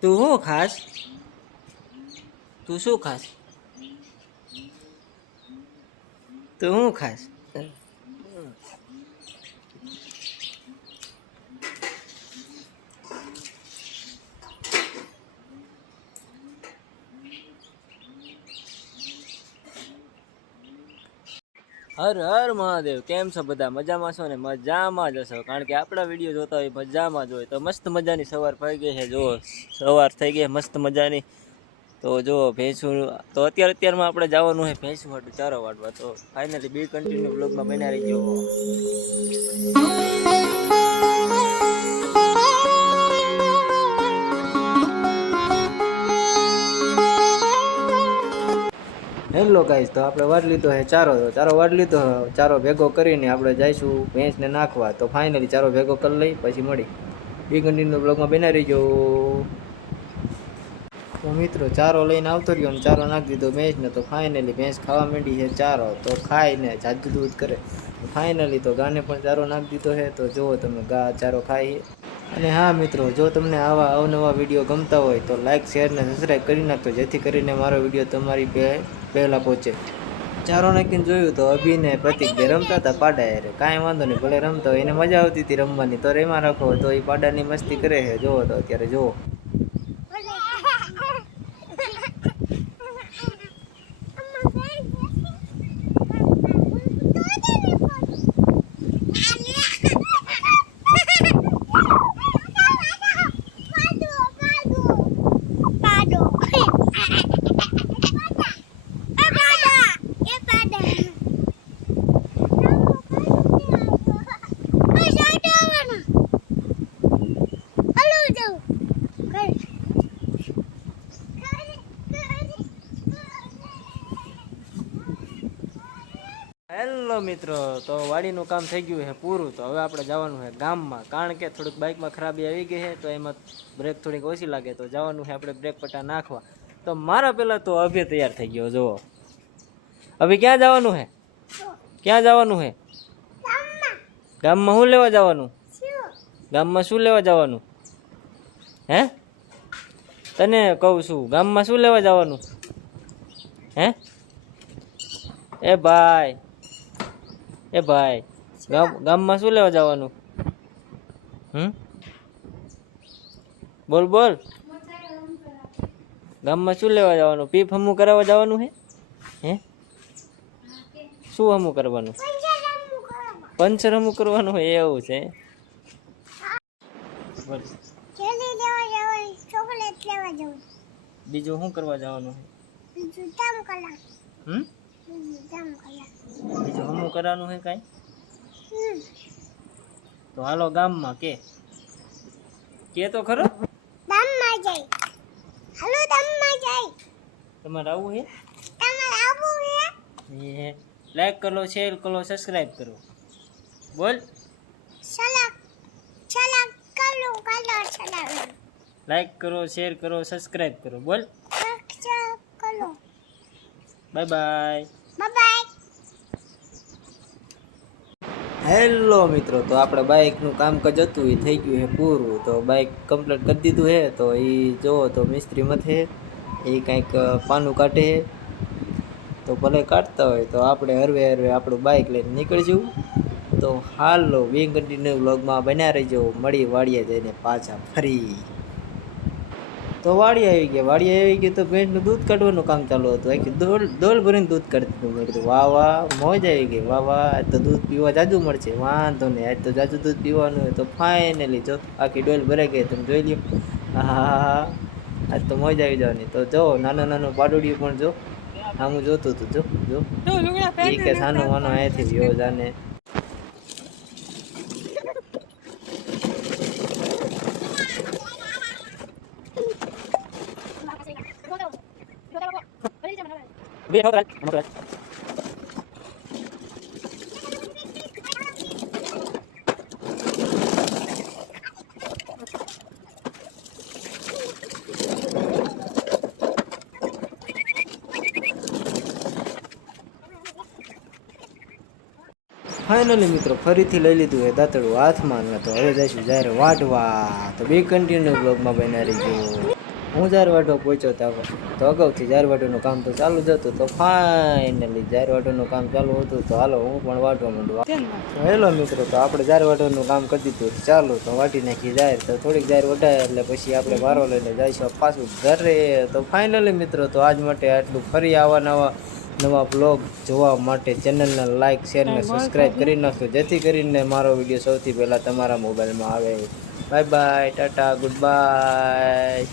તું શું ખાસ? તું શું ખાસ? તું શું ખાસ? હર હર મહાદેવ. કેમ છો બધા? મજામાં છો ને? મજામાં જ હશો, કારણ કે આપણા વિડીયો જોતા હોય મજામાં જ હોય. તો મસ્ત મજાની સવાર થઈ ગઈ છે. જો સવાર થઈ ગઈ મસ્ત મજાની. તો જો ભેંસું તો અત્યારમાં આપણે જવાનું છે ભેંસું હાટું ચારો વાટવા. તો ફાઇનલી બી કન્ટિન્યુ બ્લોગમાં બન્યા રહી ગયો. હેલો ગાઈસ, તો આપણે વાટ લીધો છે ચારો. તો ચારો વાટ લીધો, ચારો ભેગો કરીને આપણે જઈશું ભેંસને નાખવા. તો ફાઇનલી ચારો ભેગો કરી લઈ પછી મળી. બી કન્ટિન્યુ બ્લોગમાં બન્યા રહીજો. તો મિત્રો ચારો લઈને આવતો રહ્યો ને ચારો નાખી દીધો ભેંસને. તો ફાઇનલી ભેંસ ખાવા માંડી છે ચારો. તો ખાઈને જાજુ દૂધ કરે. ફાઇનલી તો ગાને પણ ચારો નાખી દીધો છે. તો જુઓ તમે, ગા ચારો ખાય. અને હા મિત્રો, જો તમને આવા અવનવા વિડીયો ગમતા હોય તો લાઇક, શેર ને સબસ્ક્રાઈબ કરી નાખજો, જેથી કરીને મારો વિડીયો તમારી પહેલાં પહોંચે. ચારો નાખીને જોયું તો અભિને પ્રતિક બે રમતા હતા પાડા યારે. કાંઈ વાંધો નહીં, ભલે રમતો હોય, એને મજા આવતી હતી રમવાની. તો રેમાં રાખો. તો એ પાડાની મસ્તી કરે છે. જુઓ તો અત્યારે જુઓ. હેલો મિત્રો, તો વાડીનું કામ થઈ ગયું છે પૂરું. તો હવે આપણે જવાનું છે ગામમાં, કારણ કે થોડીક બાઇકમાં ખરાબી આવી ગઈ છે. તો એમાં બ્રેક થોડીક ઓછી લાગે. તો જવાનું છે આપણે બ્રેક પટ્ટા નાખવા. તો મારા પહેલાં તો અભી તૈયાર થઈ ગયો. જુઓ અભી ક્યાં જવાનું છે? ક્યાં જવાનું છે? ગામમાં શું લેવા જવાનું? ગામમાં શું લેવા જવાનું? હે, તને કહું છું, ગામમાં શું લેવા જવાનું? હે એ ભાઈ, એ ભાઈ, ગામમાં શું લેવા જવાનું? બોલ બોલ. ગામમાં શું લેવા જવાનું? પીપ હમું કરાવવા જવાનું હે? હે, શું હમું કરવાનું? પંચર હમું કરવાનું હોય એવું છે. બીજું શું કરવા જવાનું? બીજું હમું કરવાનું હે કાંઈ? તો હાલો ગામમાં. કે તો ખરો. ગામમાં જઈ. હાલો ગામમાં જઈ. તમારે આવું હે? તમારે આવું હે? લાઈક કરો, શેર કરો, સબસ્ક્રાઇબ કરો. બોલ. લાઈક કરો, શેર કરો, સબસ્ક્રાઇબ કરો. બોલ. Bye bye. હેલો મિત્રો, તો આપણે બાઇકનું કામકાજ હતું એ થઈ ગયું છે પૂરું. તો બાઇક કમ્પ્લીટ કરી દીધું છે. તો એ જુઓ તો મિસ્ત્રી મથે એ કંઈક પાનું કાઢે. તો ભલે કાઢતા હોય તો આપણે હરવે આપણું બાઇક લઈને નીકળીશું. તો હાલો બી કન્ટિન્યુ વ્લોગમાં બન્યા રહીજો. મળી વાડીએ જઈને પાછા ફરી. તો વાડી આવી ગઈ તો ભેંસનું દૂધ કાઢવાનું કામ ચાલુ હતું. આખી ડોલ ભરીને દૂધ કાઢતું. મેં કીધું વાહ વાહ, મોજ આવી ગઈ. વાહ વાહ, આજ તો દૂધ પીવા જાજુ મળશે. વાંધો નહીં, આજ તો જાજુ દૂધ પીવાનું હોય. તો ફાઇનલી જો આખી ડોલ ભરાઈ ગઈ. તમે જોઈ લ્યો. હા, આજ તો મોજ આવી જવાની. તો જો નાનું પાડોડિયું પણ જો આમ જોતું હતું. જો એ કે સાનો માનો અહીંયાથી વ્યો જાને. ફાઇનલી મિત્રો ફરીથી લઈ લીધું એ દાંતડું હાથમાં ને તો હવે જઈશું જ્યારે વાઢવા. તો બે કન્ટિન્યુ બ્લોગમાં બના રહીજો. હું જાર વાઢવા પહોંચ્યો તો અગાઉથી જાર વાઢવાનું કામ તો ચાલુ જ હતું. તો ફાઇનલી જાર વાઢવાનું કામ ચાલુ હતું તો હાલો હું પણ વાઢવા માંડું. હેલો મિત્રો, તો આપણે જાર વાઢવાનું કામ કરી દીધું ચાલુ. તો વાટી નાખી જાહેર તો થોડીક જાહેર વઢાય એટલે પછી આપણે વારો લઈને જઈશું પાછું ઘરે. તો ફાઇનલી મિત્રો, તો આજ માટે આટલું. ફરી આવા નવા બ્લોગ જોવા માટે ચેનલને લાઇક શેર ને સબસ્ક્રાઈબ કરી નાખજો, જેથી કરીને મારો વિડીયો સૌથી પહેલાં તમારા મોબાઈલમાં આવે. Bye bye, Tata, good bye.